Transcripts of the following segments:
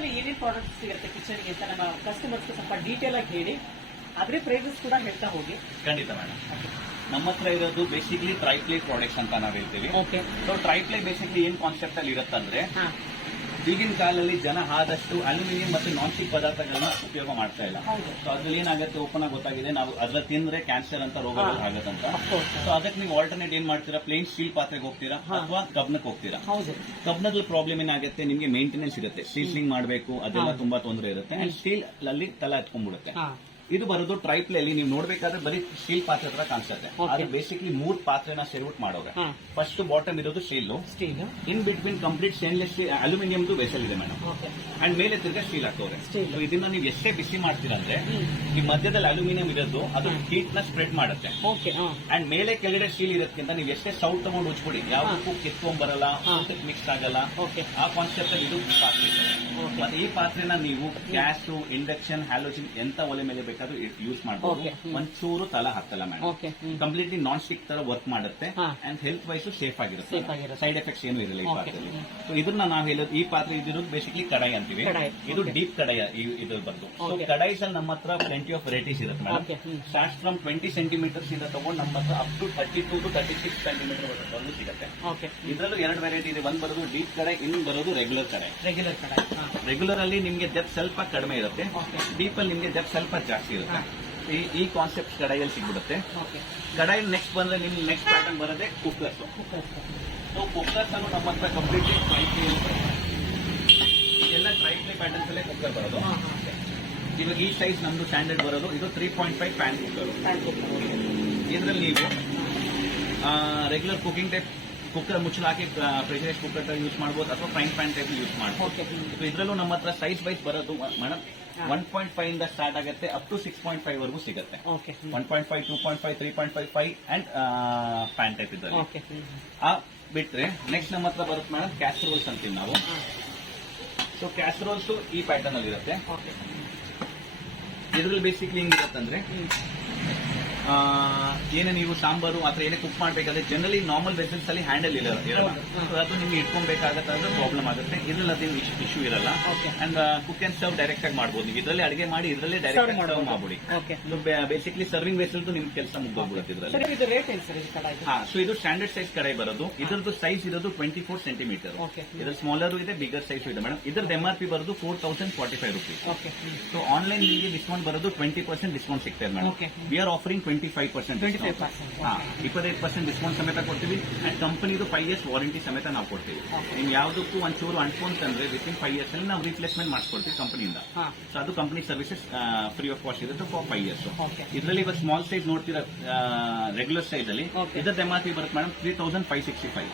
ನಿಮ್ಮಲ್ಲಿ ಏನೇನು ಪ್ರಾಡಕ್ಟ್ಸ್ ಸಿಗುತ್ತೆ ಕಿಚನ್ಗೆ ಅಂತ ನಮ್ಮ ಕಸ್ಟಮರ್ಸ್ ಸ್ವಲ್ಪ ಡೀಟೇಲ್ ಆಗಿ ಹೇಳಿ, ಅದ್ರ ಪ್ರೈಸಸ್ ಕೂಡ ಹೇಳ್ತಾ ಹೋಗಿ. ಖಂಡಿತ ಮೇಡಮ್. ನಮ್ಮ ಹತ್ರ ಇರೋದು ಬೇಸಿಕ್ಲಿ ಟ್ರೈಪ್ಲೈ ಪ್ರಾಡಕ್ಟ್ಸ್ ಅಂತ ನಾವ್ ಹೇಳ್ತೀವಿ. ಸೊ ಟ್ರೈಪ್ಲೈ ಬೇಸಿಕ್ಲಿ ಏನ್ ಕಾನ್ಸೆಪ್ಟ್ ಅಲ್ಲಿ ಇರುತ್ತಂದ್ರೆ, ಈಗಿನ ಕಾಲದಲ್ಲಿ ಜನ ಆದಷ್ಟು ಅಲ್ಯೂಮಿನಿಯಂ ಮತ್ತು ನಾನ್ ಸ್ಟಿಕ್ ಪದಾರ್ಥಗಳನ್ನ ಉಪಯೋಗ ಮಾಡ್ತಾ ಇಲ್ಲ. ಸೊ ಅದ್ರಲ್ಲಿ ಏನಾಗುತ್ತೆ, ಓಪನ್ ಆಗಿ ಗೊತ್ತಾಗಿದೆ, ನಾವು ಅದ್ರ ತಿಂದ್ರೆ ಕ್ಯಾನ್ಸರ್ ಅಂತ ರೋಗಗಳು ಆಗತ್ತಂತ. ಸೊ ಅದಕ್ಕೆ ನೀವು ಆಲ್ಟರ್ನೇಟ್ ಏನ್ ಮಾಡ್ತೀರಾ, ಪ್ಲೇನ್ ಸ್ಟೀಲ್ ಪಾತ್ರೆಗೆ ಹೋಗ್ತೀರಾ ಅಥವಾ ಕಬ್ನಕ್ಕೆ ಹೋಗ್ತೀರಾ. ಕಬ್ನದಲ್ಲಿ ಪ್ರಾಬ್ಲಮ್ ಏನಾಗುತ್ತೆ, ನಿಮ್ಗೆ ಮೇಂಟೆನೆನ್ಸ್ ಇರುತ್ತೆ, ಸೀಸ್ಲಿಂಗ್ ಮಾಡಬೇಕು, ಅದೆಲ್ಲ ತುಂಬಾ ತೊಂದರೆ ಇರುತ್ತೆ. ಅಂಡ್ ಸ್ಟೀಲ್ ಅಲ್ಲಿ ತಲೆ ಹತ್ಕೊಂಡ್ಬಿಡುತ್ತೆ. ಇದು ಬರೋದು ಟ್ರೈಪ್ಲೈ ಅಲ್ಲಿ ನೀವು ನೋಡ್ಬೇಕಾದ್ರೆ ಬರೀ ಸ್ಟೀಲ್ ಪಾತ್ರೆ ಹತ್ರ ಕಾಣಿಸುತ್ತೆ. ಅದು ಬೇಸಿಕ್ಲಿ 3 ಪಾತ್ರೆನ ಸೆರ್ವಿಟ್ ಮಾಡೋರೆ. ಫಸ್ಟ್ ಬಾಟಮ್ ಇರೋದು steel, in between complete stainless ಅಲ್ಯೂಮಿನಿಯಂದು ವೆಸಲ್ ಇದೆ ಮೇಡಮ್. ಅಂಡ್ ಮೇಲೆ ತಿರ್ಗಾ ಸ್ಟೀಲ್ ಹಾಕೋರೆ. ಇದನ್ನ ನೀವು ಎಷ್ಟೇ ಬಿಸಿ ಮಾಡ್ತೀರಾ ಅಂದ್ರೆ, ಈ ಮಧ್ಯದಲ್ಲಿ ಅಲ್ಯೂಮಿನಿಯಂ ಇರೋದು ಅದು ಹೀಟ್ ನ ಸ್ಪ್ರೆಡ್ ಮಾಡುತ್ತೆ. ಅಂಡ್ ಮೇಲೆ ಕೆಳಗಡೆ ಸ್ಟೀಲ್ ಇರೋದ್ಕಿಂತ ನೀವು ಎಷ್ಟೇ ಸೌಟ್ ತಗೊಂಡು ಉಚ್ಬಿಡಿ, ಯಾವ್ದಕ್ಕೂ ಕಿತ್ಕೊಂಡ್ ಬರಲ್ಲ, ಮಿಕ್ಸ್ ಆಗಲ್ಲ. ಆ ಕಾನ್ಸೆಪ್ಟ್ ಅಲ್ಲಿ ಇದು ಪಾತ್ರೆ ಇದೆ. ಮತ್ತೆ ಈ ಪಾತ್ರೆನ ನೀವು ಗ್ಯಾಸ್, ಇಂಡಕ್ಷನ್, ಹ್ಯಾಲೋಜಿನ್ ಎಂತ ಒಲೆ ಮೇಲೆ ಬೇಕಾದ್ರೂ ಯೂಸ್ ಮಾಡಬಹುದು. ಒಂಚೂರು ತಲೆ ಹತ್ತಲ್ಲ ಮೇಡಮ್. ಕಂಪ್ಲೀಟ್ಲಿ ನಾನ್ ಸ್ಟಿಕ್ ತರ ವರ್ಕ್ ಮಾಡುತ್ತೆ. ಅಂಡ್ ಹೆಲ್ತ್ ವೈಸ್ ಸೇಫ್ ಆಗಿರುತ್ತೆ, ಸೈಡ್ ಎಫೆಕ್ಟ್ಸ್ ಏನು ಇರಲ್ಲ ಈ ಪಾತ್ರೆಯಲ್ಲಿ. ಸೊ ಇದನ್ನ ನಾವು ಹೇಳೋದು, ಈ ಪಾತ್ರೆ ಇದಿರೋದು ಬೇಸಿಕ್ಲಿ ಕಡಾಯಿ ಅಂತೀವಿ. ಇದು ಡೀಪ್ ಕಡಾಯಿ ಇದು ಬಂದು. ಸೊ ಕಡಾಯಿಸ್ ಅಲ್ಲಿ ನಮ್ಮ ಹತ್ರ ಪ್ಲೆಂಟಿ ಆಫ್ ವೆರೈಟೀಸ್ ಇರುತ್ತೆ ಮೇಡಮ್. ಸ್ಟಾರ್ಟ್ ಫ್ರಮ್ 20 ಸೆಂಟಿಮೀಟರ್ಸ್ ಇಂದ ತಗೊಂಡು ನಮ್ಮ ಹತ್ರ ಅಪ್ ಟು 32 to 36 ಸೆಂಟಿಮೀಟರ್ ವರೆಗೂ ಸಿಗುತ್ತೆ. ಇದರಲ್ಲೂ 2 ವೆರೈಟಿ ಇದೆ. ಒಂದು ಬರೋದು ಡೀಪ್ ಕಡಾಯಿ, ಇನ್ನು ಬರೋದು ರೆಗ್ಯುಲರ್ ಕಡಾಯಿ. ರೆಗ್ಯುಲರ್ ಅಲ್ಲಿ ನಿಮ್ಗೆ ಡೆಪ್ತ್ ಸ್ವಲ್ಪ ಕಡಿಮೆ ಇರುತ್ತೆ, ಡೀಪ್ ಅಲ್ಲಿ ನಿಮ್ಗೆ ಡೆಪ್ತ್ ಸ್ವಲ್ಪ ಜಾಸ್ತಿ ಇರುತ್ತೆ. ಈ ಕಾನ್ಸೆಪ್ಟ್ ಕಡಾಯಲ್ಲಿ ಸಿಗ್ಬಿಡುತ್ತೆ. ಕಡಾಯಿ ನೆಕ್ಸ್ಟ್ ಬಂದ್ರೆ ನಿಮ್ಗೆ ನೆಕ್ಸ್ಟ್ ಪ್ಯಾಟರ್ನ್ ಬರೋದೇ ಕುಕ್ಕರ್ಸ್. ಸೊ ಕುಕ್ಕರ್ಸ್ ಅನ್ನು ನಮ್ಮ ಹತ್ರ ಕಂಪ್ಲೀಟ್ಲಿ ಎಲ್ಲ ಟ್ರೈಪ್ಲೈ ಪ್ಯಾಟರ್ನ್ಸ್ ಅಲ್ಲೇ ಕುಕ್ಕರ್ ಬರೋದು. ಇವಾಗ ಈ ಸೈಜ್ ನಮ್ದು ಸ್ಟ್ಯಾಂಡರ್ಡ್ ಬರೋದು. ಇದು 3.5 ಪ್ಯಾನ್ ಕುಕ್ಕರ್. ಇದರಲ್ಲಿ ನೀವು ರೆಗ್ಯುಲರ್ ಕುಕಿಂಗ್ ಟೈಪ್ ಕುಕ್ಕರ್ ಮುಚ್ಚಲು ಹಾಕಿ ಪ್ರೆಷರೈಸ್ ಕುಕ್ಕರ್ ಯೂಸ್ ಮಾಡಬಹುದು, ಅಥವಾ ಫ್ರೈಂಗ್ ಪ್ಯಾನ್ ಟೈಪ್ ಯೂಸ್ ಮಾಡಬಹುದು. ಇದರಲ್ಲೂ ನಮ್ಮ ಹತ್ರ ಸೈಜ್ ವೈಸ್ ಬರೋದು ಮೇಡಮ್ 1.5 ಇಂದ ಸ್ಟಾರ್ಟ್ ಆಗುತ್ತೆ, ಅಪ್ ಟು 6.5 ವರೆಗೂ ಸಿಗುತ್ತೆ. 1.5, 2.5, 3.5 ಅಂಡ್ ಪ್ಯಾನ್ ಟೈಪ್ ಇದ್ದಲ್ಲಿ. ಆ ಬಿಟ್ರೆ ನೆಕ್ಸ್ಟ್ ನಮ್ಮ ಹತ್ರ ಬರುತ್ತೆ ಮೇಡಮ್ ಕ್ಯಾಸ್ರೋಲ್ಸ್ ಅಂತೀವಿ ನಾವು. ಸೊ ಕ್ಯಾಸ್ರೋಲ್ಸ್ ಈ ಪ್ಯಾಟರ್ನ್ ಅಲ್ಲಿ ಇರುತ್ತೆ. ಇದರಲ್ಲಿ ಬೇಸಿಕ್ಲಿ ಹೆಂಗಿರುತ್ತಂದ್ರೆ, ಏನೇ ನೀವು ಸಾಂಬಾರು ಅಥವಾ ಏನೇ ಕುಕ್ ಮಾಡಬೇಕಾದ್ರೆ ಜನರಲಿ ನಾರ್ಮಲ್ ವೆಸಲ್ಸ್ ಅಲ್ಲಿ ಹ್ಯಾಂಡಲ್ ಇರಲ್ಲ. ಅದು ನಿಮ್ಗೆ ಇಟ್ಕೊಬೇಕಾಗತ್ತೆ ಅಂದ್ರೆ ಪ್ರಾಬ್ಲಮ್ ಆಗುತ್ತೆ. ಇದ್ರಲ್ಲಿ ಅದೇನು ಇಶ್ಯೂ ಇರಲ್ಲ. And cook and serve direct ಆಗಿ ಮಾಡಬಹುದು. ನೀವು ಇದರಲ್ಲಿ ಅಡಿಗೆ ಮಾಡಿ ಇದರಲ್ಲೇ ಡೈರೆಕ್ಟ್ ಸರ್ವ್ ಮಾಡಬಹುದು. ಬೇಸಿಕ್ಲಿ ಸರ್ವಿಂಗ್ ವೆಸಲ್ ನಿಮ್ಗೆ ಕೆಲಸ ಮುಗ್ದೋಗ್ಬಿಡುತ್ತೆ ಇದರಲ್ಲಿ. ಸೊ ಇದು ಸ್ಟ್ಯಾಂಡರ್ಡ್ ಸೈಜ್ ಕಡಾಯಿ ಬರೋದು. ಇದರದ್ದು ಸೈಜ್ ಇರೋದು 24 ಸೆಂಟಿಮೀಟರ್. ಇದ್ರ ಸ್ಮಾಲರ್ ಇದೆ, ಬಿಗರ್ ಸೈಜ್ ಇದೆ ಮೇಡಮ್. ಇದ್ರದ್ದು MRP ಬರೋದು 4045 rupees. ಸೊ ಆನ್ಲೈನ್ ನಿಮಗೆ ಡಿಸ್ಕೌಂಟ್ ಬರೋದು 20% ಡಿಸ್ಕೌಂಟ್ ಸಿಗ್ತದೆ madam. We are offering 25% 25% discount ಸಮೇತ ಕೊಡ್ತೀವಿ. ಅಂಡ್ ಕಂಪನಿದು 5 years ವಾರಂಟಿ ಸಮೇತ ನಾವು ಕೊಡ್ತೀವಿ. ನೀವು ಯಾವುದಕ್ಕೂ ಒಂಚೂರು ಅಂಟ್ಕೊಂತಂದ್ರೆ ವಿತಿನ್ 5 years ಅಲ್ಲಿ ನಾವು ರಿಪ್ಲೇಸ್ಮೆಂಟ್ ಮಾಡಿಸ್ಕೊಡ್ತೀವಿ ಕಂಪನಿಯಿಂದ. ಸೊ ಅದು company services free of cost ಇರುತ್ತೆ ಫಾರ್ 5 years. ಇದರಲ್ಲಿ ಇವಾಗ ಸ್ಮಾಲ್ ಸೈಜ್ ನೋಡ್ತೀರಾ, ರೆಗ್ಯುಲರ್ ಸೈಜ್ ಅಲ್ಲಿ ಇದರ MRP ಬರುತ್ತೆ ಮೇಡಮ್ 3565.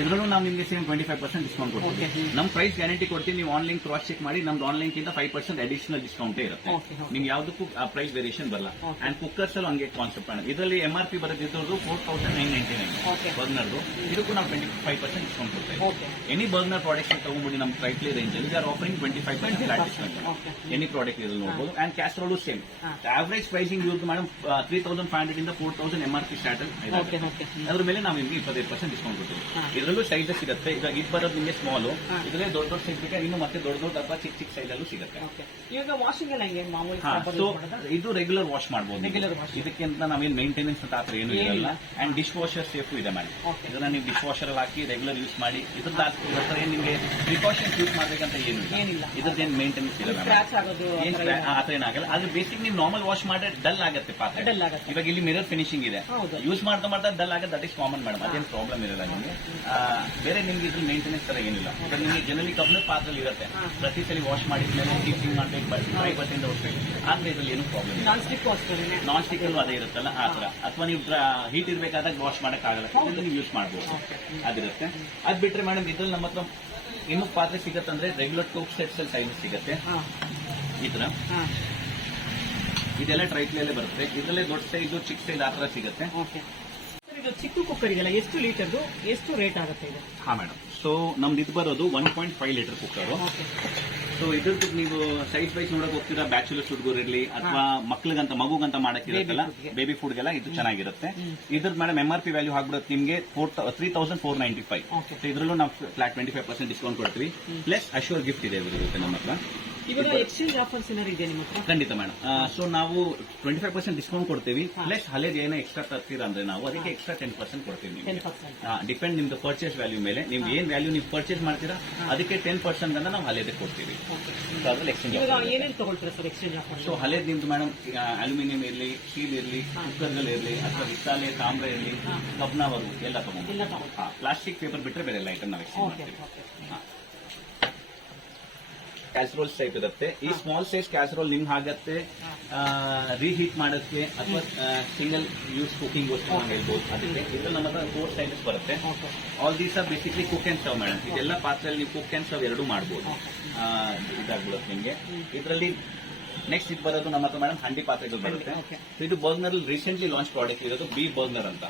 ಇದರಲ್ಲೂ ನಾವು ನಿಮಗೆ ಸೇಮ್ 25% ಡಿಸ್ಕೌಂಟ್ ಕೊಡ್ತೀವಿ. ನಮ್ಮ ಪ್ರೈಸ್ ಗ್ಯಾರಂಟಿ ಕೊಡ್ತೀವಿ. ನೀವು ಆನ್ಲೈನ್ ಕ್ರಾಸ್ ಚೆಕ್ ಮಾಡಿ, ನಮ್ದು ಆನ್ಲೈನ್ ಕಿಂತ 5% ಅಡಿಷನಲ್ ಡಿಸ್ಕೌಂಟ್ ಇರುತ್ತೆ. ನಿಮ್ಗೆ ಯಾವುದಕ್ಕೂ ಪ್ರೈಸ್ ವೇರಿಯೇಷನ್ ಬರಲ್ಲ. ಅಂಡ್ ಕುಕ್ಕರ್ಸ್ ಅಲ್ಲಿ ಹಂಗೆ ಕಾನ್ಸೆಪ್ಟ್ ಇದರಲ್ಲಿ MRP ಬರೋದು 4999 ಬರ್ನರ್ದು. ಇದಕ್ಕೂ ನಾವು 25% ಡಿಸ್ಕೌಂಟ್ ಕೊಡ್ತೇವೆ. ಎನಿ ಬರ್ನರ್ ಪ್ರಾಡಕ್ಟ್ಸ್ ತಗೊಂಡ್ಬಿಡಿ ನಮ್ಮ ಟ್ರೈಪ್ಲೈ ರೇಂಜ್ ಅಲ್ಲಿ R offering 25% flat discount. Any product ಇದ್ರಲ್ಲಿ ನೋಡಬಹುದು. ಅಂಡ್ ಕ್ಯಾಸ್ಟ್ರೋಲು ಸೇಮ್ ಆವರೇಜ್ ಪ್ರೈಸಿಂಗ್ ಇವ್ರದ್ದು ಮೇಡಮ್ 3500 ಇಂದ 4000 MRP ಸ್ಟಾರ್ಟ್ ಅದ್ರ ಮೇಲೆ ನಾವು ನಿಮಗೆ 25% ಡಿಸ್ಕೌಂಟ್ ಕೊಡ್ತೀವಿ. ಇದರಲ್ಲೂ ಸೈಜಸ್ ಸಿಗುತ್ತೆ. ಇವಾಗ ಇದು ಬರೋದು ನಿಮಗೆ ಸ್ಮಾಲ್, ಇದರಲ್ಲಿ ದೊಡ್ಡ ದೊಡ್ಡ ಸೈಜ್ ಬೇಕಾ, ಇನ್ನು ಮತ್ತೆ ದೊಡ್ಡ ಅಥವಾ ಚಿಕ್ಕ ಸೈಜ್ ಅಲ್ಲೂ ಸಿಗುತ್ತೆ. ಈಗ ವಾಷಿಂಗ್ ಎಲ್ಲ ಮಾಮೂಲಿ ಇದು ರೆಗ್ಯುಲರ್ ವಾಶ್ ಮಾಡಬಹುದು. ಇದಕ್ಕಿಂತ ನಾವೇನು ಮೇಂಟೆನೆನ್ಸ್ ಅಂತ ಆತರ ಏನು ಇರಲ್ಲ. ಅಂಡ್ ಡಿಶ್ ವಾಷರ್ ಸೇಫ್ ಇದೆ ಮೇಡಮ್. ಇದನ್ನ ನೀವು ಡಿಶ್ ವಾಷರ್ ಅಲ್ಲಿ ಹಾಕಿ ರೆಗ್ಯುಲರ್ ಯೂಸ್ ಮಾಡಿ. ಇದ್ರದ್ದು ಏನ್ ನಿಮಗೆ ಪ್ರಿಕಾಷನ್ಸ್ ಯೂಸ್ ಮಾಡ್ಬೇಕಂತ ಏನಿಲ್ಲ. ಇದ್ರದ್ದೇನು ಮೇಂಟೆನೆನ್ಸ್ ಇಲ್ಲ ಆತರ ಏನಾಗಲ್ಲ. ಅದು ಬೇಸಿಕ್ ನೀವು ನಾರ್ಮಲ್ ವಾಶ್ ಮಾಡಿದ್ರೆ ಡಲ್ ಆಗುತ್ತೆ ಪಾತ್ರೆ. ಇವಾಗ ಇಲ್ಲಿ ಮಿರರ್ ಫಿನಿಶಿಂಗ್ ಇದೆ, ಯೂಸ್ ಮಾಡ್ತಾ ಡಲ್ ಆಗುತ್ತೆ. ದಟ್ ಇಸ್ ಕಾಮನ್ ಮೇಡಮ್, ಅದೇನು ಪ್ರಾಬ್ಲಮ್ ಇರಲ್ಲ ನಿಮಗೆ. ಬೇರೆ ನಿಮ್ಗೆ ಇದ್ರ ಮೇಂಟೆನೆನ್ಸ್ ತರ ಏನಿಲ್ಲ. ಇವಾಗ ನಿಮಗೆ ಜನರಲಿ ಕಬ್ಬಿಣದ ಪಾತ್ರೆ ಇರುತ್ತೆ, ಪ್ರತಿ ಸಲ ವಾಶ್ ಮಾಡಿದ್ಮೇಲೆ ಸ್ಟಿಚಿಂಗ್ ಮಾಡ್ಬೇಕು, 5% ಓಡಿಸ್ಬೇಕು. ಆದ್ರೆ ಇದ್ರಲ್ಲಿ ಏನು ಪ್ರಾಬ್ಲಮ್ ಇಲ್ಲ. ನಾನ್ ಸ್ಟಿಕ್ ಅಲ್ಲೂ ಅದೇ ಇರುತ್ತಲ್ಲ ಆ ತರ. ಅಥವಾ ನೀವು ಹೀಟ್ ಇರ್ಬೇಕಾದಾಗ ವಾಶ್ ಮಾಡಕ್ ಆಗಲ್ಲ, ನೀವು ಯೂಸ್ ಮಾಡಬಹುದು, ಅದಿರುತ್ತೆ. ಅದ್ ಬಿಟ್ರೆ ಮೇಡಮ್ ಇದ್ರಲ್ಲಿ ನಮ್ಮ ಹತ್ರ ಇನ್ನೂ ಪಾತ್ರೆ ಸಿಗತ್ತಂದ್ರೆ ರೆಗ್ಯುಲರ್ ಟೋಪ್ ಸೆಟ್ಸ್ ಅಲ್ಲಿ ಸೈಜ್ ಸಿಗುತ್ತೆ. ಈ ತರ ಇದೆಲ್ಲ ಟ್ರೈಪ್ಲೈಲೇ ಬರುತ್ತೆ. ಇದರಲ್ಲೇ ದೊಡ್ಡ ಸೈಜ್, ಚಿಕ್ಕ ಸೈಜ್ ಆ ತರ ಸಿಗುತ್ತೆ. ಇದು ಚಿಕ್ಕ ಕುಕ್ಕರ್ ಇದೆಲ್ಲ ಎಷ್ಟು ಲೀಟರ್ದು, ಎಷ್ಟು ರೇಟ್ ಆಗುತ್ತೆ ಇದು? ಹಾ ಮೇಡಮ್. ಸೊ ನಮ್ದು ಇದು ಬರೋದು 1.5 ಲೀಟರ್ ಕುಕ್ಕರ್. ಸೊ ಇದ್ರದ್ದು ನೀವು ಸೈಜ್ ವೈಸ್ ನೋಡಕ್ ಹೋಗ್ತೀರಾ, ಬ್ಯಾಚುಲರ್ಸ್ ಹುಡುಗರು ಇರಲಿ ಅಥವಾ ಮಕ್ಳಿಗಂತ ಮಗುಗಂತ ಮಾಡಕ್ಕಿರುತ್ತಲ್ಲ, ಬೇಬಿ ಫುಡ್ಗೆಲ್ಲ ಇದು ಚೆನ್ನಾಗಿರುತ್ತೆ. ಇದ್ರದ್ದು ಮೇಡಮ್ MRP ವ್ಯಾಲ್ಯೂ ಆಗ್ಬಿಡುತ್ತೆ ನಿಮಗೆ 3,495. ಇದ್ರಲ್ಲೂ ನಾವು ಫ್ಲಾಟ್ 25% ಡಿಸ್ಕೌಂಟ್ ಕೊಡ್ತೀವಿ. ಪ್ಲಸ್ ಅಶ್ಯೂರ್ ಗಿಫ್ಟ್ ಇದೆ ಇರುತ್ತೆ ನಮ್ಮ ಹತ್ರ. ಇವಾಗ ಎಕ್ಸ್ಚೇಂಜ್ ಆಫರ್ಸ್ ಏನಾದ್ರು ಇದೆ ನಿಮ್ಮ ಹತ್ರ? ಖಂಡಿತ ಮೇಡಮ್. ಸೊ ನಾವು 25% ಡಿಸ್ಕೌಂಟ್ ಕೊಡ್ತೀವಿ. ಪ್ಲಸ್ ಹಳೇದು ಏನೋ ಎಕ್ಸ್ಟ್ರಾ ತರ್ತೀರಾ ಅಂದ್ರೆ ನಾವು ಅದಕ್ಕೆ ಎಕ್ಸ್ಟ್ರಾ 10% ಕೊಡ್ತೀವಿ ನಿಮಗೆ. ಡಿಪೆಂಡ್ ನಿಮ್ದು ಪರ್ಚೇಸ್ ವ್ಯಾಲ್ಯೂ ಮೇಲೆ. ನೀವು ಏನ್ ವ್ಯಾಲ್ಯೂ ನೀವು ಪರ್ಚೇಸ್ ಮಾಡ್ತೀರಾ ಅದಕ್ಕೆ 10% ಅನ್ನ ನಾವು ಹಳೇದೇ ಕೊಡ್ತೀವಿ. ಅದ್ರಲ್ಲಿ ಎಕ್ಸ್ಚೇಂಜ್ ಏನೇನು ತಗೊಳ್ತೀರಾ ಸರ್ ಎಕ್ಸ್ಚೇಂಜ್ ಆಫರ್? ಸೊ ಹಳೇದು ನಿಮ್ದು ಮೇಡಮ್ ಅಲ್ಯೂಮಿನಿಯಂ ಇರಲಿ, ಸ್ಟೀಲ್ ಇರಲಿ, ಕುಕ್ಕರ್ಗಳು ಇರಲಿ ಅಥವಾ ಹಿತ್ತಾಳೆ, ತಾಮ್ರ ಇರಲಿ, ಕಬ್ನವರೆಗೂ ಎಲ್ಲ ತಗೊಂಡು. ಪ್ಲಾಸ್ಟಿಕ್ ಪೇಪರ್ ಬಿಟ್ಟರೆ ಬೇರೆ ಎಲ್ಲ ಐಟಮ್ ನಾವು ಎಕ್ಸ್ಚೇಂಜ್ ಮಾಡ್ತೀವಿ. ಕ್ಯಾಸರೋಲ್ಸ್ ಟೈಪ್ ಇರುತ್ತೆ. ಈ ಸ್ಮಾಲ್ ಸೈಜ್ ಕ್ಯಾಸರೋಲ್ ನಿಮ್ಗೆ ಆಗತ್ತೆ ರೀಹೀಟ್ ಮಾಡೋಕ್ಕೆ ಅಥವಾ ಸಿಂಗಲ್ ಯೂಸ್ ಕುಕಿಂಗ್ ಹೇಳ್ಬೋದು. ಅದಕ್ಕೆ ಇದ್ರಲ್ಲಿ ನಮ್ಮ ಹತ್ರ 4 ಸೈಜಸ್ ಬರುತ್ತೆ. All these are basically cook and serve madam. ಇದೆಲ್ಲ ಪಾತ್ರೆಯಲ್ಲಿ ನೀವು ಕುಕ್ ಅಂಡ್ ಸರ್ವ್ ಎರಡೂ ಮಾಡ್ಬೋದು. ಇದಾಗ್ಬಿಡುತ್ತೆ ನಿಮಗೆ. ಇದರಲ್ಲಿ ನೆಕ್ಸ್ಟ್ ಇದು ಬರೋದು ನಮ್ಮ ಹತ್ರ ಮೇಡಮ್ ಹಂಡಿ ಪಾತ್ರೆಗಳು ಬರುತ್ತೆ. ಇದು ಬರ್ನರ್ ರೀಸೆಂಟ್ಲಿ ಲಾಂಚ್ ಪ್ರಾಡಕ್ಟ್ ಇರೋದು ಬಿ ಬರ್ನರ್ ಅಂತ.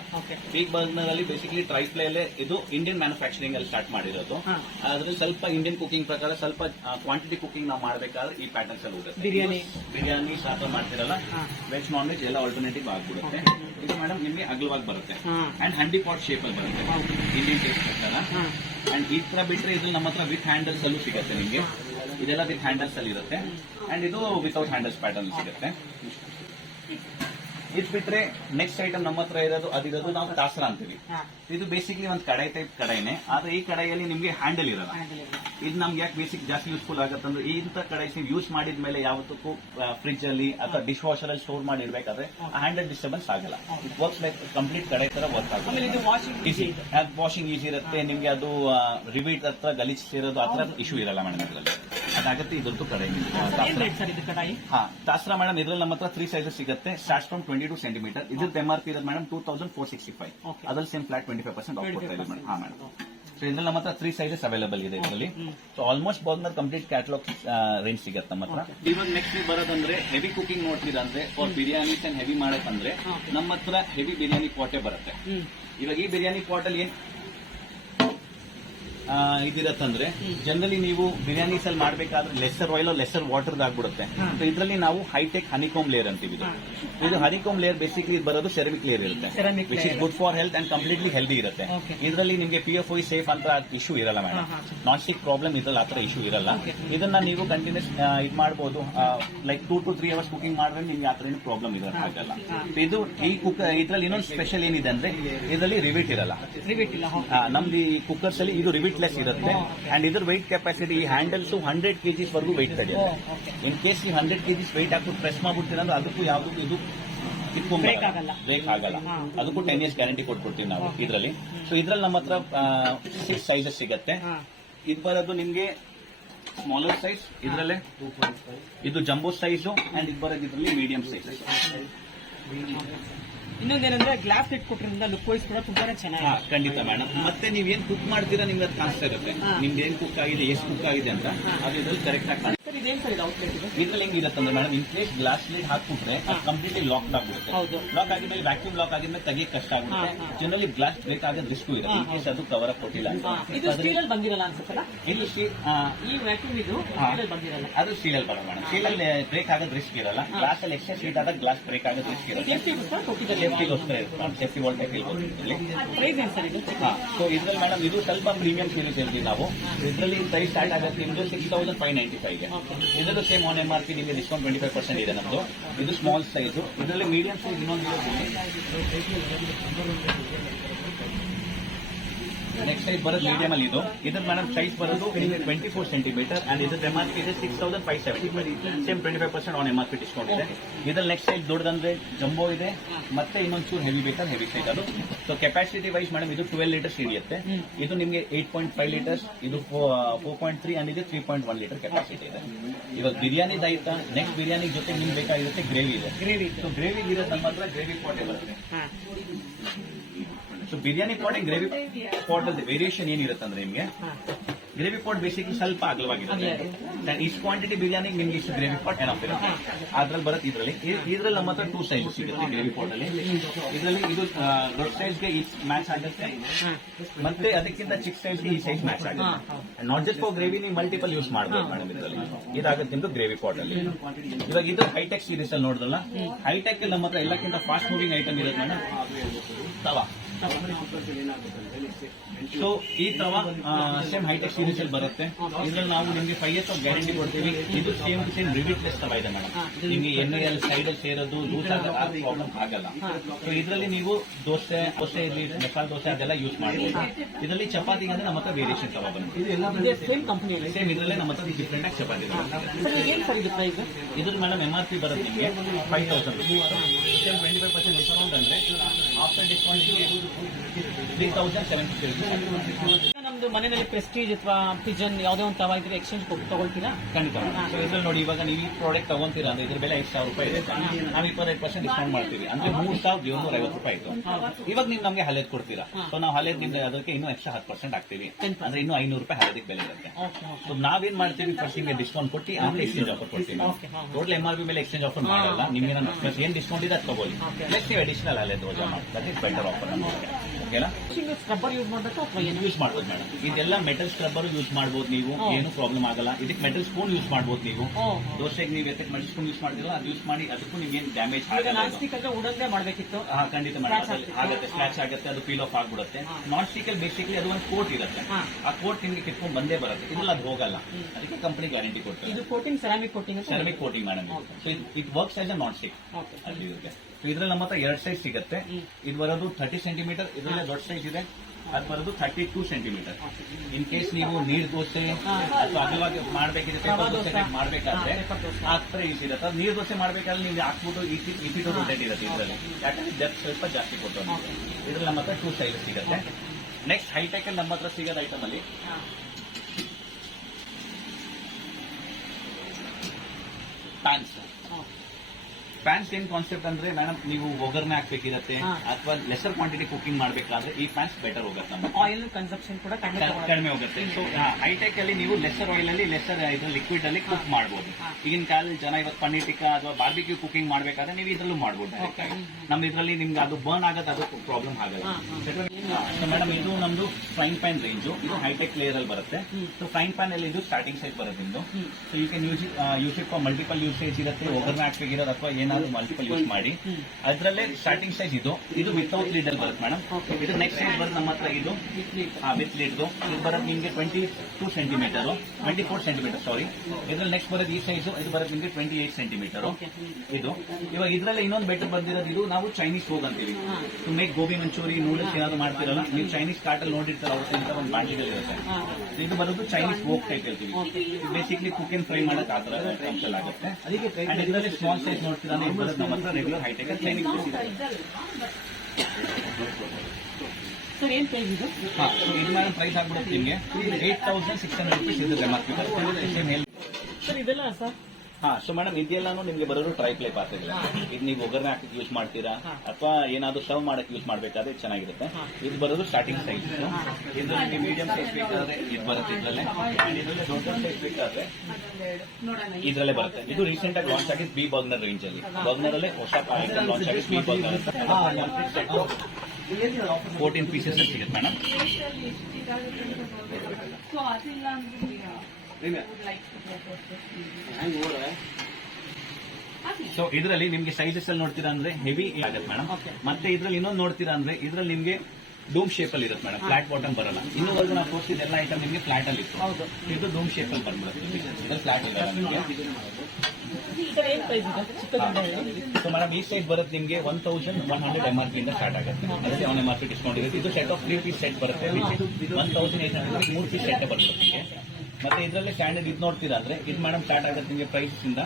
ಬಿ ಬರ್ನರ್ ಅಲ್ಲಿ ಬೇಸಿಕಲಿ ಟ್ರೈಪ್ಲೇ ಇದು ಇಂಡಿಯನ್ ಮ್ಯಾನುಫ್ಯಾಕ್ಚರಿಂಗ್ ಅಲ್ಲಿ ಸ್ಟಾರ್ಟ್ ಮಾಡಿರೋದು. ಅದ್ರಲ್ಲಿ ಸ್ವಲ್ಪ ಇಂಡಿಯನ್ ಕುಕಿಂಗ್ ಪ್ರಕಾರ ಸ್ವಲ್ಪ ಕ್ವಾಂಟಿಟಿ ಕುಕಿಂಗ್ ನಾವು ಮಾಡಬೇಕಾದ್ರೆ ಈ ಪ್ಯಾಟರ್ನ್ಸ್ ಅಲ್ಲಿ ಹೋಗುತ್ತೆ. ಬಿರಿಯಾನಿ ಶಾಸ್ತ್ರ ಮಾಡ್ತಿರಲ್ಲ, ವೆಜ್ ನಾನ್ ವೆಜ್ ಎಲ್ಲ ಆಲ್ಟರ್ನೇಟಿವ್ ಆಗ್ಬಿಡುತ್ತೆ. ಇದು ಮೇಡಮ್ ನಿಮಗೆ ಅಗಲವಾಗಿ ಬರುತ್ತೆ ಅಂಡ್ ಹಂಡಿ ಪಾಟ್ ಶೇಪ್ ಅಲ್ಲಿ ಬರುತ್ತೆ ಇಂಡಿಯನ್ ಟೇಸ್ಟ್ ಪ್ರಕಾರ. ಅಂಡ್ ಈ ತರ ಬಿಟ್ರೆ ಇದು ನಮ್ಮ ಹತ್ರ ವಿತ್ ಹ್ಯಾಂಡಲ್ಸ್ ಅಲ್ಲೂ ಸಿಗುತ್ತೆ ನಿಮಗೆ. ಇದೆಲ್ಲ ವಿತ್ ಹ್ಯಾಂಡಲ್ಸ್ ಅಲ್ಲಿ ಇರುತ್ತೆ ಅಂಡ್ ಇದು ವಿತೌಟ್ ಹ್ಯಾಂಡಲ್ಸ್ ಪ್ಯಾಟರ್ನ್ ಸಿಗುತ್ತೆ. ಇದು ಬಿಟ್ರೆ ನೆಕ್ಸ್ಟ್ ಐಟಮ್ ನಮ್ಮ ಹತ್ರ ಇರೋದು ಅದಿರೋದು ನಾವು ತಾಸ್ರ ಅಂತೀವಿ. ಇದು ಬೇಸಿಕ್ಲಿ ಒಂದು ಕಡಾಯಿ ಟೈಪ್ ಕಡಾಯಿನೇ, ಆದ್ರೆ ಈ ಕಡಾಯಿಯಲ್ಲಿ ನಿಮಗೆ ಹ್ಯಾಂಡಲ್ ಇರಲ್ಲ. ಇದು ನಮ್ಗೆ ಯಾಕೆ ಬೇಸಿಕ್ ಜಾಸ್ತಿ ಯೂಸ್ಫುಲ್ ಆಗುತ್ತಂದ್ರೆ ಇಂಥ ಕಡಾಯಿ ನೀವು ಯೂಸ್ ಮಾಡಿದ್ಮೇಲೆ ಯಾವತ್ತಕ್ಕೂ ಫ್ರಿಜ್ ಅಲ್ಲಿ ಅಥವಾ ಡಿಶ್ ವಾಷರ್ ಅಲ್ಲಿ ಸ್ಟೋರ್ ಮಾಡಿ ಇಡಬೇಕಾದ್ರೆ ಹ್ಯಾಂಡಲ್ ಡಿಸ್ಟರ್ಬೆನ್ಸ್ ಆಗಲ್ಲ. ಇಟ್ ವರ್ಕ್ಸ್ ಲೈಕ್ ಕಂಪ್ಲೀಟ್ ಕಡಾಯಿ ತರ ವರ್ಕ್ ಆಗುತ್ತೆ. ವಾಷಿಂಗ್ ಈಸಿ ಇರುತ್ತೆ ನಿಮ್ಗೆ. ಅದು ರಿವೀಟ್ ಹತ್ರ ಗಲೀಜ್ ಸೇರೋದು ಆತರ ಇಶ್ಯೂ ಇರಲ್ಲ ಮೇಡಮ್ ಇದರಲ್ಲಿ. ಅದಾಗುತ್ತೆ ಇದ್ರದ್ದು ಕಡಾಯಿ. ತಾಸ್ರ ಮೇಡಮ್ ಇದ್ರಲ್ಲಿ ನಮ್ಮ ಹತ್ರ 3 ಸೈಜಸ್ ಸಿಗುತ್ತೆ. Starts from 22 centimetre. ಇದ್ರದ್ದು MRP ಇರೋದು ಮೇಡಮ್ 2,465. ಅದ್ರಲ್ಲಿ ಸೇಮ್ ಫ್ಲಾಟ್ 25% ಆಫ್ ಕೊಡ್ತಾ ಇದೆ ಮೇಡಮ್. ಮೇಡಮ್ ಸೊ ಇದ್ರಲ್ಲಿ ನಮ್ಮ ಹತ್ರ 3 ಸೈಜಸ್ ಅವೈಲೇಬಲ್ ಇದೆ ಇದರಲ್ಲಿ. So almost burner complete catalogue range ಸಿಗುತ್ತೆ ನಮ್ಮ ಹತ್ರ. ಇವಾಗ ನೆಕ್ಸ್ಟ್ ಬರೋದಂದ್ರೆ ಹೆವಿ ಕುಕಿಂಗ್ ನೋಡ್ತೀರಾ ಅಂದ್ರೆ ಫಾರ್ ಬಿರಿಯಾನೀಸ್ ಅಂಡ್ ಹೆವಿ ಮಾಡಕ್ಕಂದ್ರೆ ನಮ್ಮ ಹತ್ರ ಹೆವಿ ಬಿರಿಯಾನಿ ಪಾಟೇ ಬರುತ್ತೆ. ಇವಾಗ ಈ ಬಿರಿಯಾನಿ ಪಾಟ್ ಅಲ್ಲಿ ಏನ್ ಇದಿರತ್ತಂದ್ರೆ ಜನರಲಿ ನೀವು ಬಿರಿಯಾನೀಸ್ ಅಲ್ಲಿ ಮಾಡಬೇಕಾದ್ರೆ ಲೆಸರ್ ಆಯಿಲ್ ಲೆಸರ್ ವಾಟರ್ ಆಗ್ಬಿಡುತ್ತೆ. ಸೊ ಇದರಲ್ಲಿ ನಾವು ಹೈಟೆಕ್ ಹನಿಕೋಮ್ ಲೇಯರ್ ಅಂತೀವಿ. ಇದು ಹನಿಕೋಮ್ ಲೇಯರ್ ಬೇಸಿಕ್ಲಿ ಬರೋದು ಸೆರಮಿಕ್ ಲೇಯರ್ ಇರುತ್ತೆ, which is good for health and completely healthy ಇರುತ್ತೆ. ಇದರಲ್ಲಿ ನಿಮಗೆ PFOI ಸೇಫ್ ಅಂತ ಇಶ್ಯೂ ಇರಲ್ಲ ಮೇಡಮ್. ನಾನ್ ಸ್ಟಿಕ್ ಪ್ರಾಬ್ಲಮ್ ಇದ್ರಲ್ಲಿ ಆತರ ಇಶ್ಯೂ ಇರಲ್ಲ. ಇದನ್ನ ನೀವು ಕಂಟಿನ್ಯೂಸ್ ಇದು ಮಾಡಬಹುದು. ಲೈಕ್ 2 to 3 hours ಕುಕಿಂಗ್ ಮಾಡಿದ್ರೆ ನಿಮ್ಗೆ ಆತರ ಏನು ಪ್ರಾಬ್ಲಮ್ ಇರೋದು ಆಗಲ್ಲ. ಇದು ಈ ಇದ್ರಲ್ಲಿ ಇನ್ನೊಂದು ಸ್ಪೆಷಲ್ ಏನಿದೆ ಅಂದ್ರೆ ಇದರಲ್ಲಿ ರಿವಿಟ್ ಇರಲ್ಲ. ನಮ್ದು ಈ ಕುಕ್ಕರ್ಸ್ ಅಲ್ಲಿ ಇದು ರಿವಿಟ್ ಲೆಸ್ ಇರುತ್ತೆ ಅಂಡ್ ಇದ್ರ ವೆಯ್ಟ್ ಕೆಪಾಸಿಟಿ ಈ ಹ್ಯಾಂಡಲ್ಸ್ 100 kgs ವರೆಗೂ ವೆಯ್ಟ್ ತಡೆಯುತ್ತೆ. ಇನ್ ಕೇಸ್ ನೀವು 100 kgs ವೆಯ್ಟ್ ಹಾಕ್ಬಿಟ್ಟು ಪ್ರೆಸ್ ಮಾಡ್ಬಿಡ್ತೀರ ಅಂದ್ರೆ ಅದಕ್ಕೂ ಯಾವ್ದಕ್ಕೂ ಇದು ಬ್ರೇಕ್ ಆಗಲ್ಲ. ಅದಕ್ಕೂ 10 years ಗ್ಯಾರಂಟಿ ಕೊಟ್ಬಿಡ್ತೀವಿ ನಾವು ಇದರಲ್ಲಿ. ಸೊ ಇದ್ರಲ್ಲಿ ನಮ್ಮ ಹತ್ರ 6 ಸೈಜಸ್ ಸಿಗುತ್ತೆ. ಇದು ಬರೋದು ನಿಮ್ಗೆ ಸ್ಮಾಲರ್ ಸೈಜ್, ಇದ್ರಲ್ಲೇ ಇದು ಜಂಬೋ ಸೈಜು ಅಂಡ್ ಇದು ಬರೋದು ಇದರಲ್ಲಿ ಮೀಡಿಯಂ ಸೈಜ್. ಇನ್ನೊಂದೇನಂದ್ರೆ ಗ್ಲಾಸ್ ಇಟ್ಕೊಟ್ರಿಂದ ಲುಕ್ ವೈಸ್ ಕೂಡ ತುಂಬಾನೇ ಚೆನ್ನಾಗಿ. ಖಂಡಿತ ಮೇಡಮ್. ಮತ್ತೆ ನೀವ್ ಏನ್ ಕುಕ್ ಮಾಡ್ತೀರಾ ನಿಮ್ಗೆ ಅದು ಕಾಣಿಸ್ತಾ ಇರುತ್ತೆ. ನಿಮ್ಗೆ ಏನ್ ಕುಕ್ ಆಗಿದೆ, ಎಷ್ಟು ಕುಕ್ ಆಗಿದೆ ಅಂತ ಅದು ಇದ್ರಲ್ಲಿ ಕರೆಕ್ಟ್ ಆಗಿ ಕಾಣಿಸ್ತಾ. ಇದ್ರಲ್ಲಿ ಹೆಂಗಿರುತ್ತಂದ್ರೆ madam in case glass lid ಹಾಕ್ಬಿಟ್ರೆ ಕಂಪ್ಲೀಟ್ಲಿ ಲಾಕ್ ಆಗ್ಬಿಡುತ್ತೆ. ಲಾಕ್ ಆಗಿದ್ಮೇಲೆ ವ್ಯಾಕ್ಯೂಮ್ ಲಾಕ್ ಆಗಿದ್ಮೇಲೆ ತೆಗಿಯಕ್ಕೆ ಕಷ್ಟ ಆಗುತ್ತೆ. ಜನರಲಿ ಗ್ಲಾಸ್ ಬ್ರೇಕ್ ಆಗೋದು ರಿಸ್ಕ್ ಇರುತ್ತೆ ಇನ್ ಕೇಸ್ ಅದು ಕವರ್ ಅಪ್ ಕೊಟ್ಟಿಲ್ಲ. ಬಂದಿರಲ್ಲ ಅನ್ಸುತ್ತಲ್ಲ ಇಲ್ಲಿ ಈ ವ್ಯಾಕ್ಯೂಮ್ ಇದು ಬಂದಿರಲ್ಲ. ಅದು ಸ್ಟೀಲ್ ಅಲ್ಲಿ ಬರೋಣ ಮೇಡಮ್. ಸ್ಟೀಲ್ ಅಲ್ಲಿ ಬ್ರೇಕ್ ಆಗೋದು ರಿಸ್ಕ್ ಇರಲ್ಲ. ಗ್ಲಾಸ್ ಅಲ್ಲಿ ಎಕ್ಸ್ಟ್ರಾ ಹೀಟ್ ಆದಾಗ ಗ್ಲಾಸ್ ಬ್ರೇಕ್ ಆಗೋದು ರಿಸ್ಕ್ ಇರುತ್ತೆ. ಸೇಫ್ಟಿ ವಾಲ್ ಟೈಪ್ ಸೊ ಇದ್ರಲ್ಲಿ ಮೇಡಮ್ ಇದು ಸ್ವಲ್ಪ ಪ್ರೀಮಿಯಂ ಸೀರೀಸ್ ಹೇಳ್ತೀವಿ ನಾವು. ಇದರಲ್ಲಿ ಪ್ರೈಸ್ ಸ್ಟಾರ್ಟ್ ಆಗುತ್ತೆ ನಿಮ್ದು 6,595ಗೆ. ಇದರದ್ದು ಸೇಮ್ ಆನ್ MRP ನಿಮಗೆ ಡಿಸ್ಕೌಂಟ್ 25% ಇದೆ ನಮ್ದು. ಇದು ಸ್ಮಾಲ್ ಸೈಜು. ಇದರಲ್ಲಿ ಮೀಡಿಯಂ ಸೈಜ್ ಇನ್ನೊಂದು ನೆಕ್ಸ್ಟ್ ಸೈಜ್ ಬರೋದು ಮೀಡಿಯಂ ಅಲ್ಲಿ ಇದು. ಇದ್ರ ಮೇಡಮ್ ಸೈಜ್ ಬರೋದು 24 ಸೆಂಟಿಮೀಟರ್ ಅಂಡ್ ಇದ್ರ MRP ಇದೆ 6,570. ಸೇಮ್ 25% ಆನ್ MRP ಡಿಸ್ಕೌಂಟ್ ಇದೆ. ಇದ್ರಲ್ಲಿ ನೆಕ್ಸ್ಟ್ ಸೈಜ್ ದೊಡ್ಡದಂದ್ರೆ ಜಂಬೋ ಇದೆ, ಮತ್ತೆ ಇನ್ನೊಂಚೂರು ಹೆವಿ ಬೇಕಾದ್ರೆ ಹೆವಿ ಸೈಜ್ ಅದು. ಸೊ ಕೆಪಾಸಿಟಿ ವೈಸ್ ಮೇಡಮ್ ಇದು 12 ಲೀಟರ್ಸ್ ಹಿಡಿಯುತ್ತೆ. ಇದು ನಿಮಗೆ 8.5 ಲೀಟರ್ಸ್, ಇದು 4.3 ಅಂಡ್ ಇದು 3.1 ಲೀಟರ್ ಕೆಪಾಸಿಟಿ ಇದೆ. ಇವಾಗ ಬಿರಿಯಾನಿ ಆಯ್ತಾ, ನೆಕ್ಸ್ಟ್ ಬಿರಿಯಾನಿ ಜೊತೆ ನಿಮ್ಗೆ ಬೇಕಾಗಿರುತ್ತೆ ಗ್ರೇವಿ ಇದೆ. ಸೊ ಗ್ರೇವಿ ಇರೋದು ನಮ್ಮ ಹತ್ರ ಗ್ರೇವಿ ಪಾಟೇ ಬರುತ್ತೆ. So biryani pot gravy pot ಅಲ್ಲಿ ವೇರಿಯೇಷನ್ ಏನಿರುತ್ತೆ ಅಂದ್ರೆ ನಿಮ್ಗೆ ಗ್ರೇವಿ ಪಾಟ್ ಬೇಸಿಕ್ಲಿ ಸ್ವಲ್ಪ ಅಗಲವಾಗಿರುತ್ತೆ ಇಷ್ಟು ಕ್ವಾಂಟಿಟಿ ಬಿರಿಯಾನಿ ನಿಮ್ಗೆ ಇಷ್ಟು ಗ್ರೇವಿ ಪಾಟ್ ಏನಪ್ಪ ಇರುತ್ತೆ ಅದ್ರಲ್ಲಿ ಬರುತ್ತೆ. ಇದ್ರಲ್ಲಿ ನಮ್ಮ ಹತ್ರ 2 ಸೈಜ್ ಸಿಗುತ್ತೆ ಗ್ರೇವಿ ಪಾಟ್ ಅಲ್ಲಿ. ಇದರಲ್ಲಿ ಇದು ದೊಡ್ಡ ಸೈಜ್ಗೆ ಈ ಮ್ಯಾಚ್ ಆಗುತ್ತೆ, ಮತ್ತೆ ಅದಕ್ಕಿಂತ ಚಿಕ್ಕ ಸೈಜ್ಗೆ ಈ ಸೈಜ್ ಮ್ಯಾಚ್ ಆಗುತ್ತೆ. ನಾಟ್ ಜಸ್ಟ್ ಫಾರ್ ಗ್ರೇವಿ ನೀವು ಮಲ್ಟಿಪಲ್ ಯೂಸ್ ಮಾಡಬಹುದು ಮೇಡಮ್. ಇದರಲ್ಲಿ ಇದಾಗುತ್ತೆ ನಿಮ್ದು ಗ್ರೇವಿ ಪಾಟ್ ಅಲ್ಲಿ. ಇವಾಗ ಇದು ಹೈಟೆಕ್ ಸೀರೀಸ್ ಅಲ್ಲಿ ನೋಡಿದ್ರಲ್ಲ, ಹೈಟೆಕ್ ನಮ್ಮ ಹತ್ರ ಎಲ್ಲಕ್ಕಿಂತ ಫಾಸ್ಟ್ ಮೂವಿಂಗ್ ಐಟಮ್ ಇರುತ್ತೆ ಮೇಡಮ್, ತವಾ. ಸೊ ಈ ತವಾ ಸೇಮ್ ಹೈಟೆಕ್ ಸೀರೀಸ್ ಅಲ್ಲಿ ಬರುತ್ತೆ. ಇದ್ರಲ್ಲಿ ನಾವು ನಿಮ್ಗೆ 5 years ಆಫ್ ಗ್ಯಾರಂಟಿ ಕೊಡ್ತೀವಿ. ಇದು ಸೇಮ್ ಟು ಸೇಮ್ ರಿವಿಟ್ಲೆಸ್ ತವಾ ಇದೆ ಮೇಡಮ್. ನಿಮ್ಗೆ ಎಣ್ಣೆಯಲ್ಲಿ ಸೈಡ್ ಅಲ್ಲಿ ಸೇರೋದು ಲೂಸ್ ಆಗೋದು ಆ ಪ್ರಾಬ್ಲಮ್ ಆಗಲ್ಲ. ಸೊ ಇದರಲ್ಲಿ ನೀವು ದೋಸೆ ಇರಲಿ, ಮಸಾಲೆ ದೋಸೆ ಅದೆಲ್ಲ ಯೂಸ್ ಮಾಡಬಹುದು. ಇದರಲ್ಲಿ ಚಪಾತಿಗೆ ಅಂದ್ರೆ ನಮ್ಮ ಹತ್ರ ವೇರಿಯೇಷನ್ ತವಾ ಬಂದಿದೆ. ಸೇಮ್ ಕಂಪನಿಯಲ್ಲಿ ಸೇಮ್ ಇದರಲ್ಲೇ ನಮ್ಮ ಹತ್ರ ಡಿಫ್ರೆಂಟ್ ಆಗಿ ಚಪಾತಿ ಸರ್ ಏನ್ ಸರ್ ಇದು ಪ್ರೈಸ್? ಇದ್ರ ಮೇಡಮ್ MRP ಬರುತ್ತೆ ನಿಮಗೆ 5,000 rupees. 25% ಡಿಸ್ಕೌಂಟ್ ಅಂದ್ರೆ ಆಫ್ಟರ್ ಡಿಸ್ಕೌಂಟ್ 3,750 rupees. ನಮ್ದು ಮನೆಯಲ್ಲಿ ಪ್ರೆಸ್ಟೀಜ್ ಅಥವಾ ಪಿಜನ್ ಯಾವುದೇ ಒಂದು ತವಾ ಇದ್ರೆ ಎಕ್ಸ್ಚೇಂಜ್ ತಗೊಳ್ತೀರಾ? ಖಂಡಿತ. ಸೊ ಇದ್ರಲ್ಲಿ ನೋಡಿ, ಇವಾಗ ನೀವು ಈ ಪ್ರಾಡಕ್ಟ್ ತಗೊಂತೀರಾ ಅಂದ್ರೆ ಇದ್ರ ಬೆಲೆ 5,000 ರೂಪಾಯಿ ಇದೆ. ನಾವು 25% ಡಿಸ್ಕೌಂಟ್ ಮಾಡ್ತೀವಿ ಅಂದ್ರೆ 3,750 ರೂಪಾಯಿ ಇತ್ತು. ಇವಾಗ ನೀವು ನಮಗೆ ಹಳೆದ್ ಕೊಡ್ತೀರಾ, ಸೊ ನಾವು ಹಳೆದ್ ನಿಮ್ಗೆ ಅದಕ್ಕೆ ಇನ್ನೂ ಎಕ್ಸ್ಟ್ರಾ 10% ಹಾಕ್ತೀವಿ ಅಂದ್ರೆ ಇನ್ನೂ 500 ರೂಪಾಯಿ ಹಳೆದಕ್ಕೆ ಬೆಲೆ ಇರುತ್ತೆ. ಸೊ ನಾವೇನ್ ಮಾಡ್ತೀವಿ, ಫಸ್ಟ್ ನಿಮಗೆ ಡಿಸ್ಕೌಂಟ್ ಕೊಟ್ಟು ಆಮೇಲೆ ಎಕ್ಸ್ಚೇಂಜ್ ಆಫರ್ ಕೊಡ್ತೀವಿ. ಟೋಟಲ್ MRP ಮೇಲೆ ಎಕ್ಸ್ಚೇಂಜ್ ಆಫರ್ ಮಾಡಲ್ಲ. ನಿಮ್ಗೆ ಏನ್ ಡಿಸ್ಕೌಂಟ್ ಇದೆ ಅದು ತಗೊಳ್ಳಿ, ಪ್ಲಸ್ ನೀವು ಅಡಿಷನಲ್ ಹಳೆದ್ ವಜಾ ಮಾಡಿ. ದಟ್ ಇಸ್ ಬೆಟರ್ ಆಫರ್ ನಮಗೆ. ಓಕೆನಾ? ಸ್ಕ್ರಬ್ಬರ್ ಯೂಸ್ ಮಾಡಬೇಕು ಅಥವಾ ಏನು ಯೂಸ್ ಮಾಡ್ಬೋದು ಮೇಡಮ್. ಇದೆಲ್ಲ ಮೆಟಲ್ ಸ್ಕ್ರಬ್ಬರ್ ಯೂಸ್ ಮಾಡಬಹುದು ನೀವು, ಏನು ಪ್ರಾಬ್ಲಮ್ ಆಗಲ್ಲ. ಇದಕ್ಕೆ ಮೆಟಲ್ ಸ್ಪೂನ್ ಯೂಸ್ ಮಾಡಬಹುದು ನೀವು. ದೋಸೆಗೆ ನೀವು ಎತ್ತಕ್ಕೆ ಮೆಟಲ್ ಸ್ಪೂನ್ ಯೂಸ್ ಮಾಡ್ತೀರಾ, ಅದು ಯೂಸ್ ಮಾಡಿ ಅದಕ್ಕೂ ನಿಮ್ಗೆ ಏನು ಡ್ಯಾಮೇಜ್ ಆಗಲ್ಲ. ನಾನ್ ಸ್ಟಿಕ್ ಅಂದ್ರೆ ಉಡನ್ನೇ ಮಾಡಬೇಕಿತ್ತು. ಖಂಡಿತ ಮೇಡಮ್ ಆಗುತ್ತೆ, ಸ್ಕ್ರಾಚ್ ಆಗುತ್ತೆ, ಅದು ಪೀಲ್ ಆಫ್ ಆಗ್ಬಿಡುತ್ತೆ. ನಾನ್ ಸ್ಟಿಕ್ ಅಲ್ಲಿ ಬೇಸಿಕಲಿ ಅದು ಒಂದು ಕೋಟ್ ಇರುತ್ತೆ, ಆ ಕೋಟ್ ನಿಮ್ಗೆ ಕಿತ್ಕೊಂಡು ಬಂದೇ ಬರುತ್ತೆ. ಇದ್ರಲ್ಲಿ ಅದು ಹೋಗಲ್ಲ, ಅದಕ್ಕೆ ಕಂಪನಿ ಗ್ಯಾರಂಟಿ ಕೊಡ್ತಾರೆ. ಇದು coating ceramic coating madam. So it works as a non stick ಅಲ್ಲಿ ಇರುತ್ತೆ. ಇದ್ರಲ್ಲಿ ನಮ್ಮ ಹತ್ರ 2 ಸೈಜ್ ಸಿಗುತ್ತೆ. ಇದು ಬರೋದು 30 ಸೆಂಟಿಮೀಟರ್, ಇದರಲ್ಲೇ ದೊಡ್ಡ ಸೈಜ್ ಇದೆ, ಅದು ಬರೋದು 32 ಸೆಂಟಿಮೀಟರ್. ಇನ್ ಕೇಸ್ ನೀವು ನೀರ್ ದೋಸೆ ಅಥವಾ ಅಗಲವಾಗಿ ಮಾಡಬೇಕಿದೆ, ಪೇಪರ್ ದೋಸೆ ಮಾಡಬೇಕಾದ್ರೆ ಆ ತರ ಈಸಿ ಇರುತ್ತೆ. ಅದು ನೀರ್ ದೋಸೆ ಮಾಡಬೇಕಾದ್ರೆ ನೀವು ಹಾಕ್ಬಿಟ್ಟು ಈಸಿ ಟು ರೊಟೇಟ್ ಇರುತ್ತೆ ಇದರಲ್ಲಿ, ಯಾಕಂದ್ರೆ ಡೆಪ್ತ್ ಸ್ವಲ್ಪ ಜಾಸ್ತಿ ಕೊಟ್ಟು. ಇದ್ರಲ್ಲಿ ನಮ್ಮ ಹತ್ರ 2 ಸೈಜ್ ಸಿಗುತ್ತೆ. ನೆಕ್ಸ್ಟ್ ಹೈಟೆಕ್ ಅಲ್ಲಿ ನಮ್ಮ ಹತ್ರ ಸಿಗೋದು ಐಟಮ್ ಅಲ್ಲಿ ಪ್ಯಾನ್ಸ್ ಏನ್ ಕಾನ್ಸೆಪ್ಟ್ ಅಂದ್ರೆ ಮೇಡಮ್, ನೀವು ಒಗ್ಗರಣೆ ಹಾಕ್ಬೇಕಿರತ್ತೆ ಅಥವಾ ಲೆಸರ್ ಕ್ವಾಂಟಿಟಿ ಕುಕಿಂಗ್ ಮಾಡಬೇಕಾದ್ರೆ ಈ ಪ್ಯಾನ್ಸ್ ಬೆಟರ್ ಹೋಗುತ್ತೆ. ನಮ್ಗೆ ಆಯಿಲ್ ಕನ್ಸಂಪ್ಷನ್ ಕೂಡ ಕಡಿಮೆ ಹೋಗುತ್ತೆ. ಸೊ ಹೈಟೆಕ್ ಅಲ್ಲಿ ನೀವು ಲೆಸರ್ ಆಯಿಲ್ ಅಲ್ಲಿ ಲೆಸರ್ ಲಿಕ್ವಿಡ್ ಅಲ್ಲಿ ಕುಕ್ ಮಾಡಬಹುದು. ಈಗಿನ ಕಾಲದಲ್ಲಿ ಜನ ಇವತ್ತು ಪನ್ನೀರ್ ಟಿಕ್ಕಾ ಅಥವಾ ಬಾರ್ಬಿಕ್ಯೂ ಕುಕಿಂಗ್ ಮಾಡಬೇಕಾದ್ರೆ ನೀವು ಇದ್ರಲ್ಲೂ ಮಾಡಬಹುದು. ನಮ್ದು ಇದ್ರಲ್ಲಿ ನಿಮ್ಗೆ ಅದು ಬರ್ನ್ ಆಗುತ್ತೆ, ಅದು ಪ್ರಾಬ್ಲಮ್ ಆಗಲ್ಲ. ಮೇಡಮ್ ಇದು ನಮ್ದು ಫ್ರೈಂಗ್ ಪ್ಯಾನ್ ರೇಂಜು, ಇದು ಹೈಟೆಕ್ ಲೇಯರ್ ಅಲ್ಲಿ ಬರುತ್ತೆ. ಸೊ ಫ್ರೈಂಗ್ ಪ್ಯಾನ್ ಅಲ್ಲಿ ಇದು ಸ್ಟಾರ್ಟಿಂಗ್ ಸೈಜ್ ಬರುತ್ತೆ ನಿಮ್ದು. So you can use it for multiple usage ಇರುತ್ತೆ. ಒಗ್ಗರಣೆ ಹಾಕ್ಬೇಕಿರೋದು ಅಥವಾ ಏನಾದ್ರು ಮಲ್ಟಿಪಲ್ ಯೂಸ್ ಮಾಡಿ. ಅದರಲ್ಲೇ ಸ್ಟಾರ್ಟಿಂಗ್ ಸೈಜ್ ಇದು ವಿತೌಟ್ ಲೀಡ್ ಅಲ್ಲಿ ಬರುತ್ತೆ ಮೇಡಮ್. ಇದು ನೆಕ್ಸ್ಟ್ ಸೈಜ್ ಬರುತ್ತೆ ನಮ್ಮ ಹತ್ರ ಇದು ವಿತ್ ಲೀಡ್. ಇದು ಬರುತ್ತೆ ನಿಮಗೆ 22 ಸೆಂಟಿಮೀಟರ್, 24 ಸೆಂಟಿಮೀಟರ್ ಸಾರಿ. ಇದ್ರಲ್ಲಿ ನೆಕ್ಸ್ಟ್ ಬರೋದು ಈ ಸೈಜ್, ಇದು ಬರುತ್ತೆ ನಿಮಗೆ 28 ಸೆಂಟಿಮೀಟರ್. ಇದು ಇವಾಗ ಇದ್ರಲ್ಲಿ ಇನ್ನೊಂದು ಬೆಟರ್ ಬಂದಿರೋದು, ಇದು ನಾವು ಚೈನೀಸ್ ಹೋಗ್ ಅಂತೀವಿ. To make gobi manchurian noodles ಏನಾದ್ರು ಮಾಡ್ತಿರಲ್ಲ ನೀವು, ಚೈನೀಸ್ ಕಾರ್ಟ್ ಅಲ್ಲಿ ನೋಡಿರ್ತಾರೆ ಅವ್ರ ಇಂತ ಒಂದು ಬಾಂಡಿಗಳು ಇರುತ್ತೆ. ಇದು ಬರೋದು ಚೈನೀಸ್ ವೋಕ್ ಟೈಪ್ ಹೇಳ್ತೀವಿ. ಬೇಸಿಕ್ಲಿ ಕುಕ್ ಅಂಡ್ ಫ್ರೈ ಮಾಡಕ್ ಆ ತರ ಆಗುತ್ತೆ. ಇದರಲ್ಲಿ ಸ್ಮಾಲ್ ಸೈಜ್ ನೋಡ್ತೀರಾ ನಮ್ಮ ಹತ್ರ ರೆಗ್ಯುಲರ್ ಹೈಟೆಕ್ ಚೈನೀಸ್ ಸರ್. ಏನ್ ಪ್ರೈಸ್ ಇದು? ಇದು ಮೇಡಮ್ ಪ್ರೈಸ್ ಆಗ್ಬಿಡುತ್ತೆ ನಿಮಗೆ 8,600 rupees ಇದು MRP ಬರುತ್ತೆ. ಸರ್ ಇದೆಲ್ಲ ಸರ್ ಸೊ ಮೇಡಮ್ ಇದೆಲ್ಲಾನು ನಿಮ್ಗೆ ಬರೋದು ಟ್ರೈ ಪ್ಲೇ ಪಾತ್ರೆಗಳು. ಇದು ನೀವು ಒಗ್ಗರಣೆ ಹಾಕಿ ಯೂಸ್ ಮಾಡ್ತೀರಾ ಅಥವಾ ಏನಾದ್ರು ಸರ್ವ್ ಮಾಡಕ್ಕೆ ಯೂಸ್ ಮಾಡಬೇಕಾದ್ರೆ ಚೆನ್ನಾಗಿರುತ್ತೆ. ಇದು ಬರೋದು ಸ್ಟಾರ್ಟಿಂಗ್ ಸೈಜ್. ಇದರಲ್ಲಿ ಮೀಡಿಯಂ ಸೈಜ್ ಬೇಕಾದ್ರೆ ಇದು ಬರುತ್ತೆ ಇದ್ರಲ್ಲೇ. ಇದರಲ್ಲಿ ದೊಡ್ಡ ಸೈಜ್ ಬೇಕಾದ್ರೆ ಇದ್ರಲ್ಲೇ ಬರುತ್ತೆ. ಇದು ರೀಸೆಂಟ್ ಆಗಿ ಲಾಂಚ್ ಆಗಿದ್ದು ಬಿ ಬರ್ಗನರ್ ರೇಂಜ್ ಅಲ್ಲಿ. ಬರ್ಗನರ್ ಅಲ್ಲೇ ಹೊಸ ಲಾಂಚ್ ಆಗಿದ್ದು ಬಿ ಬರ್ಗನರ್ 14 ಪೀಸಸ್ ಸಿಗುತ್ತೆ ಮೇಡಮ್. ಸೊ ಇದರಲ್ಲಿ ನಿಮ್ಗೆ ಸೈಜಸ್ ಅಲ್ಲಿ ನೋಡ್ತೀರಾ ಅಂದ್ರೆ ಹೆವಿ ಆಗುತ್ತೆ ಮೇಡಮ್. ಮತ್ತೆ ಇದ್ರಲ್ಲಿ ಇನ್ನೊಂದು ನೋಡ್ತೀರಾ ಅಂದ್ರೆ ಇದ್ರಲ್ಲಿ ನಿಮ್ಗೆ ಡೂಮ್ ಶೇಪ್ ಅಲ್ಲಿ ಇರುತ್ತೆ ಮೇಡಮ್, ಫ್ಲಾಟ್ ಬಾಟಮ್ ಬರಲ್ಲ. ಇನ್ನೂವರೆಗೂ ನಾವು ತೋರಿಸಿದ ಎಲ್ಲ ಐಟಮ್ ನಿಮ್ಗೆ ಫ್ಲಾಟ್ ಅಲ್ಲಿ ಇತ್ತು. ಇದು ಡೂಮ್ ಶೇಪ್ ಅಲ್ಲಿ ಬಂದ್ಬಿಡುತ್ತೆ, ಫ್ಲಾಟ್ ಇಲ್ಲ ನಿಮಗೆ. ಸೊ ಮೇಡಮ್ ಈ ಸೈಜ್ ಬರುತ್ತೆ ನಿಮಗೆ 1,100 MRP ಇಂದ ಸ್ಟಾರ್ಟ್ ಆಗುತ್ತೆ. ಅದಕ್ಕೆ ಅವನ MRP ಡಿಸ್ಕೌಂಟ್ ಇರುತ್ತೆ. ಇದು ಸೆಟ್ ಆಫ್ 3 ಪೀಸ್ ಸೆಟ್ ಬರುತ್ತೆ, 1,800 3 ಪೀಸ್ ಸೆಟ್ ಬರುತ್ತೆ ನಿಮಗೆ. ಮತ್ತೆ ಇದರಲ್ಲಿ ಸ್ಟ್ಯಾಂಡರ್ಡ್ ಇದು ನೋಡ್ತೀರಾ ಅಂದ್ರೆ ಇದು ಮೇಡಮ್ ಸ್ಟಾರ್ಟ್ ಆಗುತ್ತೆ ನಿಮಗೆ ಪ್ರೈಸ್ ಇಂದ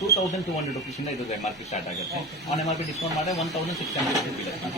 2,200 rupees ಇಂದ ಇದು MRP ಸ್ಟಾರ್ಟ್ ಆಗುತ್ತೆ. ಅವನ MRP ಡಿಸ್ಕೌಂಟ್ ಮಾಡಿದ್ರೆ 1,600 rupees ಇರುತ್ತೆ.